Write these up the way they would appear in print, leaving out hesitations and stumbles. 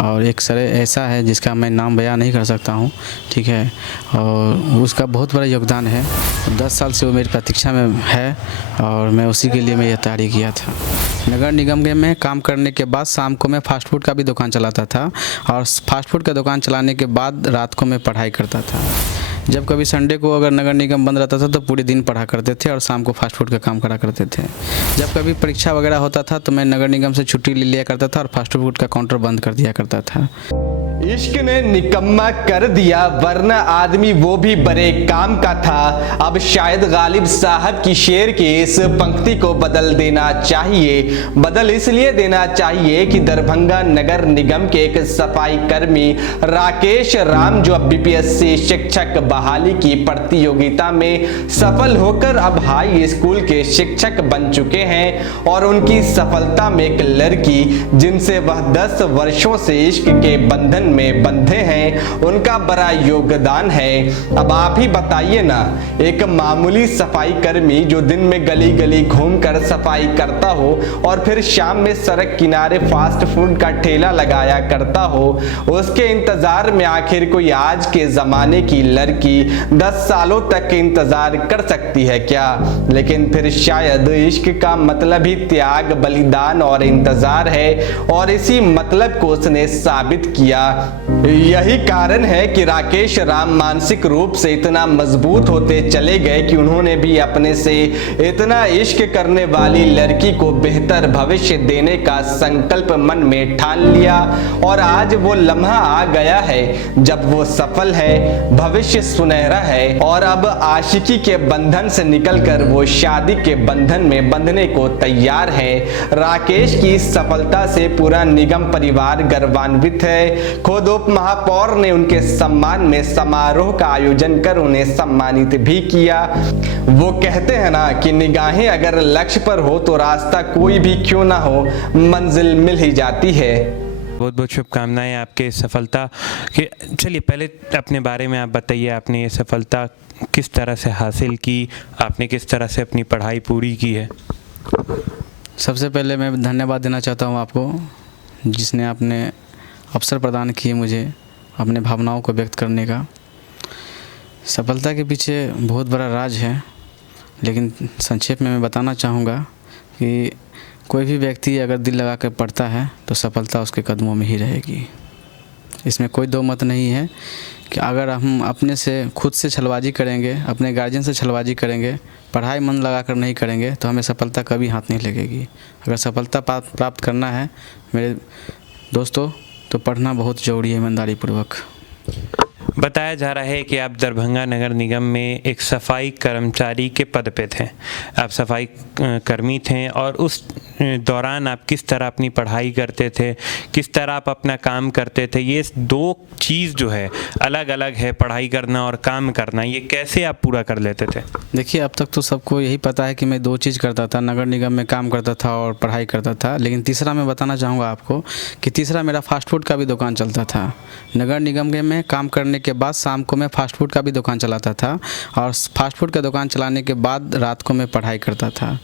और एक सर ऐसा है जिसका मैं नाम बयां नहीं कर सकता हूँ, ठीक है, और उसका बहुत बड़ा योगदान है। 10 साल से वो मेरी प्रतीक्षा में है और मैं उसी के लिए मैं ये तैयारी किया था। नगर निगम में काम करने के बाद शाम को मैं फ़ास्ट फूड का भी दुकान चलाता था और फ़ास्ट फूड का दुकान चलाने के बाद रात को मैं पढ़ाई करता था। जब कभी संडे को अगर नगर निगम बंद रहता था तो पूरे दिन पढ़ा करते थे और शाम को फ़ास्ट फूड का काम करा करते थे। जब कभी परीक्षा वगैरह होता था तो मैं नगर निगम से छुट्टी ले लिया करता था और फ़ास्ट फूड का काउंटर बंद कर दिया करता था। इश्क ने निकम्मा कर दिया, वरना आदमी वो भी बड़े काम का था। अब शायद गालिब साहब की शेर की इस पंक्ति को बदल देना चाहिए। बदल इसलिए देना चाहिए कि दरभंगा नगर निगम के एक सफाई कर्मी राकेश राम, जो अब बीपीएससी शिक्षक बहाली की प्रतियोगिता में सफल होकर अब हाई स्कूल के शिक्षक बन चुके हैं, और उनकी सफलता में एक लड़की जिनसे वह 10 वर्षों से इश्क के बंधन में बंधे हैं, उनका बड़ा योगदान है। अब आप ही बताइए ना, एक मामूली सफाई कर्मी जो दिन में गली गली घूमकर सफाई करता हो और फिर शाम में सड़क किनारे फास्ट फूड का ठेला लगाया करता हो, उसके इंतजार में आखिर कोई आज के जमाने की लड़की 10 सालों तक इंतजार कर सकती है क्या? लेकिन फिर शायद इश्क का मतलब ही त्याग, बलिदान और इंतजार है, और इसी मतलब को उसने साबित किया। यही कारण है कि राकेश राम मानसिक रूप से इतना मजबूत होते चले गए कि उन्होंने भी अपने से इतना इश्क करने वाली लड़की को बेहतर भविष्य देने का संकल्प मन में ठान लिया, और आज वो लम्हा आ गया है जब वो सफल है, भविष्य सुनहरा है, और अब आशिकी के बंधन से निकलकर वो शादी के बंधन में बंधने को तैयार है। राकेश की इस सफलता से पूरा निगम परिवार गर्वान्वित है। खुद उप महापौर ने उनके सम्मान में समारोह का आयोजन कर उन्हें सम्मानित भी किया। वो कहते हैं ना कि निगाहें अगर लक्ष्य पर हो तो रास्ता कोई भी क्यों ना हो, मंजिल मिल ही जाती है। बहुत बहुत शुभकामनाएं आपके सफलता के। चलिए पहले अपने बारे में आप बताइए, आपने ये सफलता किस तरह से हासिल की, आपने किस तरह से अपनी पढ़ाई पूरी की है? सबसे पहले मैं धन्यवाद देना चाहता हूँ आपको, जिसने आपने अवसर प्रदान किए मुझे अपने भावनाओं को व्यक्त करने का। सफलता के पीछे बहुत बड़ा राज है, लेकिन संक्षेप में मैं बताना चाहूँगा कि कोई भी व्यक्ति अगर दिल लगा कर पढ़ता है तो सफलता उसके कदमों में ही रहेगी। इसमें कोई दो मत नहीं है कि अगर हम अपने से खुद से छलबाजी करेंगे, अपने गार्जियन से छलबाजी करेंगे, पढ़ाई मन लगा कर नहीं करेंगे तो हमें सफलता कभी हाथ नहीं लगेगी। अगर सफलता प्राप्त करना है मेरे दोस्तों तो पढ़ना बहुत ज़रूरी है, ईमानदारी पूर्वक। बताया जा रहा है कि आप दरभंगा नगर निगम में एक सफाई कर्मचारी के पद पे थे, आप सफाई कर्मी थे, और उस दौरान आप किस तरह अपनी पढ़ाई करते थे, किस तरह आप अपना काम करते थे। ये दो चीज़ जो है अलग अलग है, पढ़ाई करना और काम करना, ये कैसे आप पूरा कर लेते थे? देखिए, अब तक तो सबको यही पता है कि मैं 2 चीज़ करता था, नगर निगम में काम करता था और पढ़ाई करता था, लेकिन तीसरा मैं बताना चाहूँगा आपको कि तीसरा मेरा फ़ास्ट फूड का भी दुकान चलता था। नगर निगम में काम करने के बाद शाम को मैं फ़ास्ट फूड का भी दुकान चलाता था और फ़ास्ट फूड का दुकान चलाने के बाद रात को मैं पढ़ाई करता था।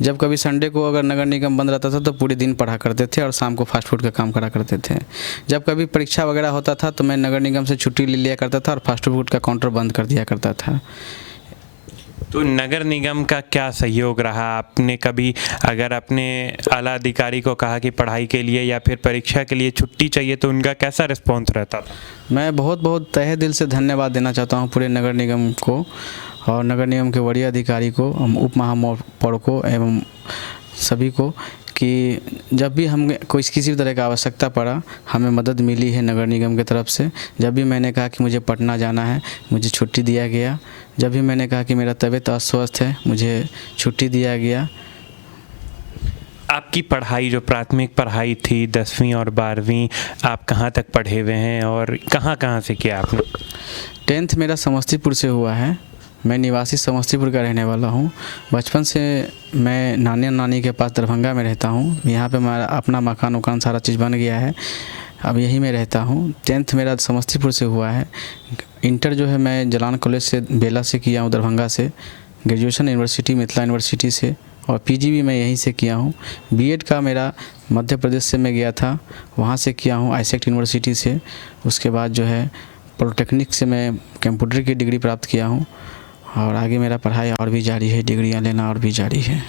जब कभी संडे को अगर नगर निगम बंद रहता था तो पूरे दिन पढ़ा करते थे और शाम को फ़ास्ट फूड का काम करा करते थे। जब कभी परीक्षा वगैरह होता था तो मैं नगर निगम से छुट्टी ले लिया करता था और फ़ास्ट फूड का काउंटर बंद कर दिया करता था। तो नगर निगम का क्या सहयोग रहा? आपने कभी अगर अपने आला अधिकारी को कहा कि पढ़ाई के लिए या फिर परीक्षा के लिए छुट्टी चाहिए तो उनका कैसा रिस्पॉन्स रहता था? मैं बहुत तहे दिल से धन्यवाद देना चाहता हूँ पूरे नगर निगम को और नगर निगम के वरीय अधिकारी को, उप महापौर को एवं सभी को कि जब भी हमें किसी भी तरह का आवश्यकता पड़ा हमें मदद मिली है नगर निगम की तरफ से। जब भी मैंने कहा कि मुझे पटना जाना है मुझे छुट्टी दिया गया, जब भी मैंने कहा कि मेरा तबीयत अस्वस्थ है मुझे छुट्टी दिया गया। आपकी पढ़ाई जो प्राथमिक पढ़ाई थी 10वीं और 12वीं, आप कहाँ तक पढ़े हुए हैं और कहाँ से किया आपने? 10th मेरा समस्तीपुर से हुआ है। मैं निवासी समस्तीपुर का रहने वाला हूँ। बचपन से मैं नानी के पास दरभंगा में रहता हूँ। यहाँ पे मेरा अपना मकान सारा चीज़ बन गया है, अब यहीं में रहता हूँ। 10th मेरा समस्तीपुर से हुआ है। इंटर जो है मैं जलान कॉलेज से बेला से किया हूँ दरभंगा से। ग्रेजुएशन यूनिवर्सिटी मिथिला यूनिवर्सिटी से और पीजी भी मैं यहीं से किया हूँ। बीएड का मेरा मध्य प्रदेश से मैं गया था, वहाँ से किया हूँ आईसेक्ट यूनिवर्सिटी से। उसके बाद जो है पॉलिटेक्निक से मैं कंप्यूटर की डिग्री प्राप्त किया हूँ और आगे मेरा पढ़ाई और भी जारी है, डिग्रियाँ लेना और भी जारी है।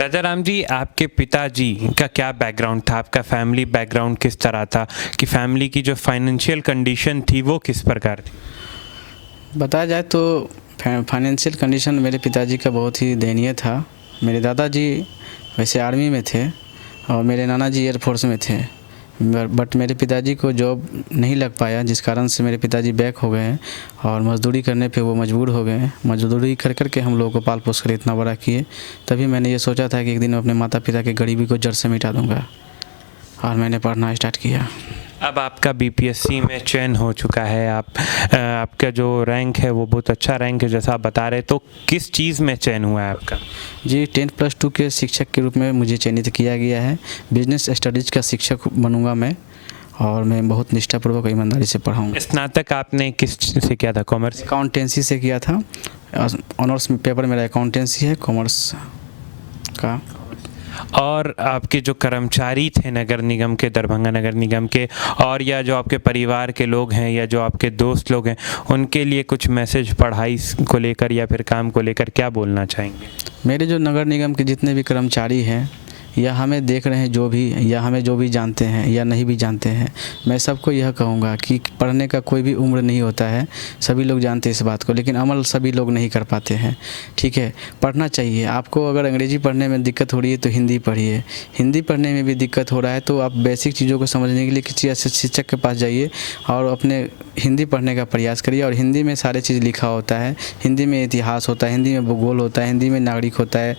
राजा राम जी, आपके पिताजी का क्या बैकग्राउंड था? आपका फैमिली बैकग्राउंड किस तरह था कि फैमिली की जो फाइनेंशियल कंडीशन थी वो किस प्रकार थी? बताया जाए तो फाइनेंशियल कंडीशन मेरे पिताजी का बहुत ही दयनीय था। मेरे दादाजी वैसे आर्मी में थे और मेरे नाना जी एयरफोर्स में थे, बट मेरे पिताजी को जॉब नहीं लग पाया, जिस कारण से मेरे पिताजी बैक हो गए हैं और मज़दूरी करने पे वो मजबूर हो गए हैं। मजदूरी कर कर के हम लोगों को पाल पोस कर इतना बड़ा किए। तभी मैंने ये सोचा था कि एक दिन अपने माता पिता की गरीबी को जड़ से मिटा दूँगा और मैंने पढ़ना स्टार्ट किया। अब आपका बीपीएससी में चयन हो चुका है, आपका जो रैंक है वो बहुत अच्छा रैंक है जैसा आप बता रहे, तो किस चीज़ में चयन हुआ है आपका? जी 10+2 के शिक्षक के रूप में मुझे चयनित किया गया है। बिजनेस स्टडीज़ का शिक्षक बनूंगा मैं और मैं बहुत निष्ठापूर्वक ईमानदारी से पढ़ाऊँगा। स्नातक आपने किस से किया था? कॉमर्स? अकाउंटेंसी से किया था। ऑनर्स में पेपर मेरा अकाउंटेंसी है कॉमर्स का। और आपके जो कर्मचारी थे नगर निगम के, दरभंगा नगर निगम के, और या जो आपके परिवार के लोग हैं या जो आपके दोस्त लोग हैं, उनके लिए कुछ मैसेज पढ़ाई को लेकर या फिर काम को लेकर क्या बोलना चाहेंगे? मेरे जो नगर निगम के जितने भी कर्मचारी हैं या हमें देख रहे हैं जो भी, या हमें जो भी जानते हैं या नहीं भी जानते हैं, मैं सबको यह कहूँगा कि पढ़ने का कोई भी उम्र नहीं होता है। सभी लोग जानते हैं इस बात को, लेकिन अमल सभी लोग नहीं कर पाते हैं। ठीक है, पढ़ना चाहिए। आपको अगर अंग्रेजी पढ़ने में दिक्कत हो रही है तो हिंदी पढ़िए। हिंदी पढ़ने में भी दिक्कत हो रहा है तो आप बेसिक चीज़ों को समझने के लिए किसी ऐसे शिक्षक के पास जाइए और अपने हिंदी पढ़ने का प्रयास करिए। और हिंदी में सारे चीज़ लिखा होता है, हिंदी में इतिहास होता है, हिंदी में भूगोल होता है, हिंदी में नागरिक होता है,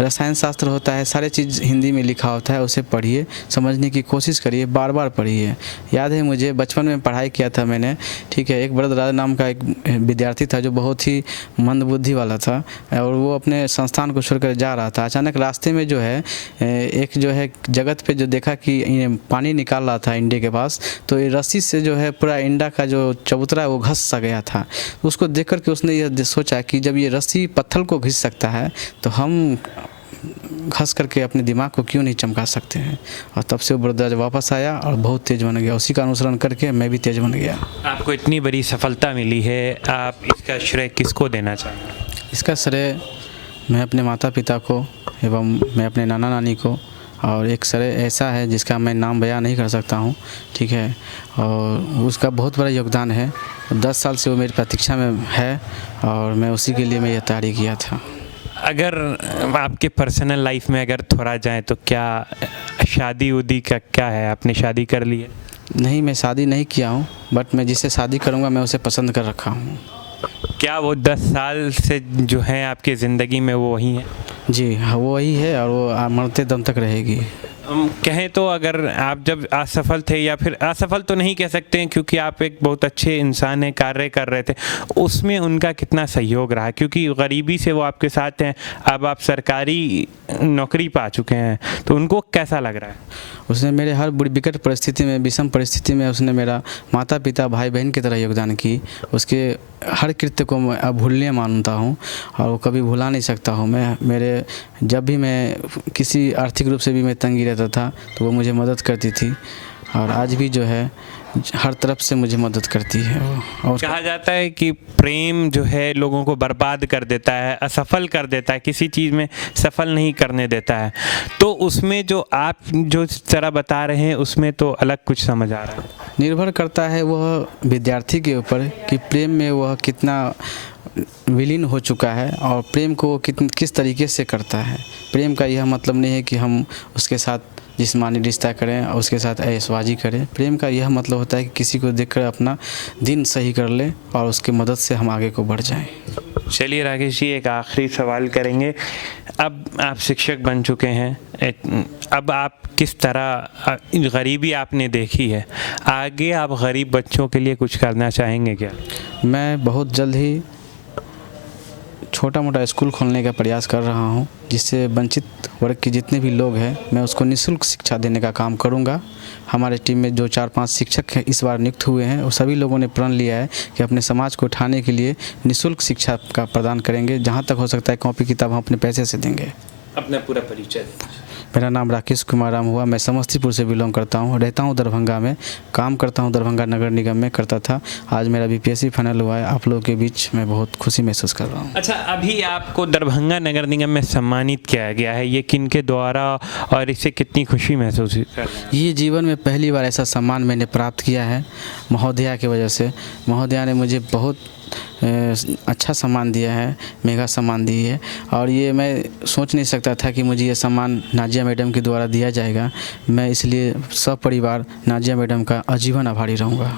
रसायन शास्त्र होता है, सारे चीज़ हिंदी में लिखा होता है। उसे पढ़िए, समझने की कोशिश करिए, बार बार पढ़िए। याद है मुझे बचपन में पढ़ाई किया था मैंने, ठीक है। एक वरदराज नाम का एक विद्यार्थी था जो बहुत ही मंदबुद्धि वाला था और वो अपने संस्थान को छोड़कर जा रहा था। अचानक रास्ते में जो है एक जो है जगत पे जो देखा कि पानी निकाल रहा था इंडे के पास, तो ये रस्सी से जो है पूरा इंडा का जो चबूतरा है वो घस सा गया था। उसको देख कर के उसने यह सोचा कि जब ये रस्सी पत्थर को घिस सकता है तो हम घस करके अपने दिमाग को क्यों नहीं चमका सकते हैं। और तब से वो वरदराज वापस आया और बहुत तेज़ बन गया। उसी का अनुसरण करके मैं भी तेज़ बन गया। आपको इतनी बड़ी सफलता मिली है, आप इसका श्रेय किसको देना चाहेंगे? इसका श्रेय मैं अपने माता पिता को एवं मैं अपने नाना नानी को, और एक श्रेय ऐसा है जिसका मैं नाम बयां नहीं कर सकता हूं, ठीक है, और उसका बहुत बड़ा योगदान है। 10 साल से वो मेरी प्रतीक्षा में है और मैं उसी के लिए मैं यह तैयारी किया था। अगर आपके पर्सनल लाइफ में अगर थोड़ा जाएं तो क्या शादी उदी का क्या है, आपने शादी कर ली है? नहीं, मैं शादी नहीं किया हूँ, बट मैं जिससे शादी करूँगा मैं उसे पसंद कर रखा हूँ। क्या वो 10 साल से जो है आपकी ज़िंदगी में वो वही है? जी हाँ, वो वही है और वो मरते दम तक रहेगी। कहें तो अगर आप जब असफल थे, या फिर असफल तो नहीं कह सकते हैं क्योंकि आप एक बहुत अच्छे इंसान हैं, कार्य कर रहे थे, उसमें उनका कितना सहयोग रहा? क्योंकि गरीबी से वो आपके साथ हैं, अब आप सरकारी नौकरी पा चुके हैं, तो उनको कैसा लग रहा है? उसने मेरे हर बुरी विकट परिस्थिति में, विषम परिस्थिति में उसने मेरा माता पिता भाई बहन की तरह योगदान की। उसके हर कृत्य को मैं अभूलनीय मानता हूँ और वो कभी भुला नहीं सकता हूँ। मेरे जब भी मैं किसी आर्थिक रूप से भी मैं तंगी रहता था तो वो मुझे मदद करती थी और आज भी जो है हर तरफ से मुझे मदद करती है। और कहा जाता है कि प्रेम जो है लोगों को बर्बाद कर देता है, असफल कर देता है, किसी चीज़ में सफल नहीं करने देता है। तो उसमें जो आप जो तरह बता रहे हैं उसमें तो अलग कुछ समझ आ रहा है। निर्भर करता है वह विद्यार्थी के ऊपर कि प्रेम में वह कितना विलीन हो चुका है और प्रेम को किस तरीके से करता है। प्रेम का यह मतलब नहीं है कि हम उसके साथ जिस्मानी रिश्ता करें और उसके साथ ऐशबाजी करें। प्रेम का यह मतलब होता है कि किसी को देखकर अपना दिन सही कर ले और उसकी मदद से हम आगे को बढ़ जाएं। चलिए राकेश जी, एक आखिरी सवाल करेंगे। अब आप शिक्षक बन चुके हैं, अब आप किस तरह गरीबी आपने देखी है, आगे आप गरीब बच्चों के लिए कुछ करना चाहेंगे क्या? मैं बहुत जल्द ही छोटा मोटा स्कूल खोलने का प्रयास कर रहा हूं, जिससे वंचित वर्ग के जितने भी लोग हैं मैं उसको निःशुल्क शिक्षा देने का काम करूंगा। हमारे टीम में जो 4-5 शिक्षक हैं इस बार नियुक्त हुए हैं और सभी लोगों ने प्रण लिया है कि अपने समाज को उठाने के लिए निःशुल्क शिक्षा का प्रदान करेंगे। जहां तक हो सकता है कॉपी किताब हम अपने पैसे से देंगे। अपना पूरा परिचय। मेरा नाम राकेश कुमार राम हुआ। मैं समस्तीपुर से बिलोंग करता हूँ, रहता हूँ दरभंगा में, काम करता हूँ दरभंगा नगर निगम में, करता था। आज मेरा बीपीएससी फाइनल हुआ है। आप लोगों के बीच मैं बहुत खुशी महसूस कर रहा हूँ। अच्छा, अभी आपको दरभंगा नगर निगम में सम्मानित किया गया है, ये किनके द्वारा और इससे कितनी खुशी महसूस कर रहे हैं? ये जीवन में पहली बार ऐसा सम्मान मैंने प्राप्त किया है महोदया की वजह से। महोदया ने मुझे बहुत अच्छा सम्मान दिया है, मेगा सम्मान दी है, और ये मैं सोच नहीं सकता था कि मुझे ये सम्मान नाजिया मैडम के द्वारा दिया जाएगा। मैं इसलिए सब परिवार नाजिया मैडम का आजीवन आभारी रहूँगा।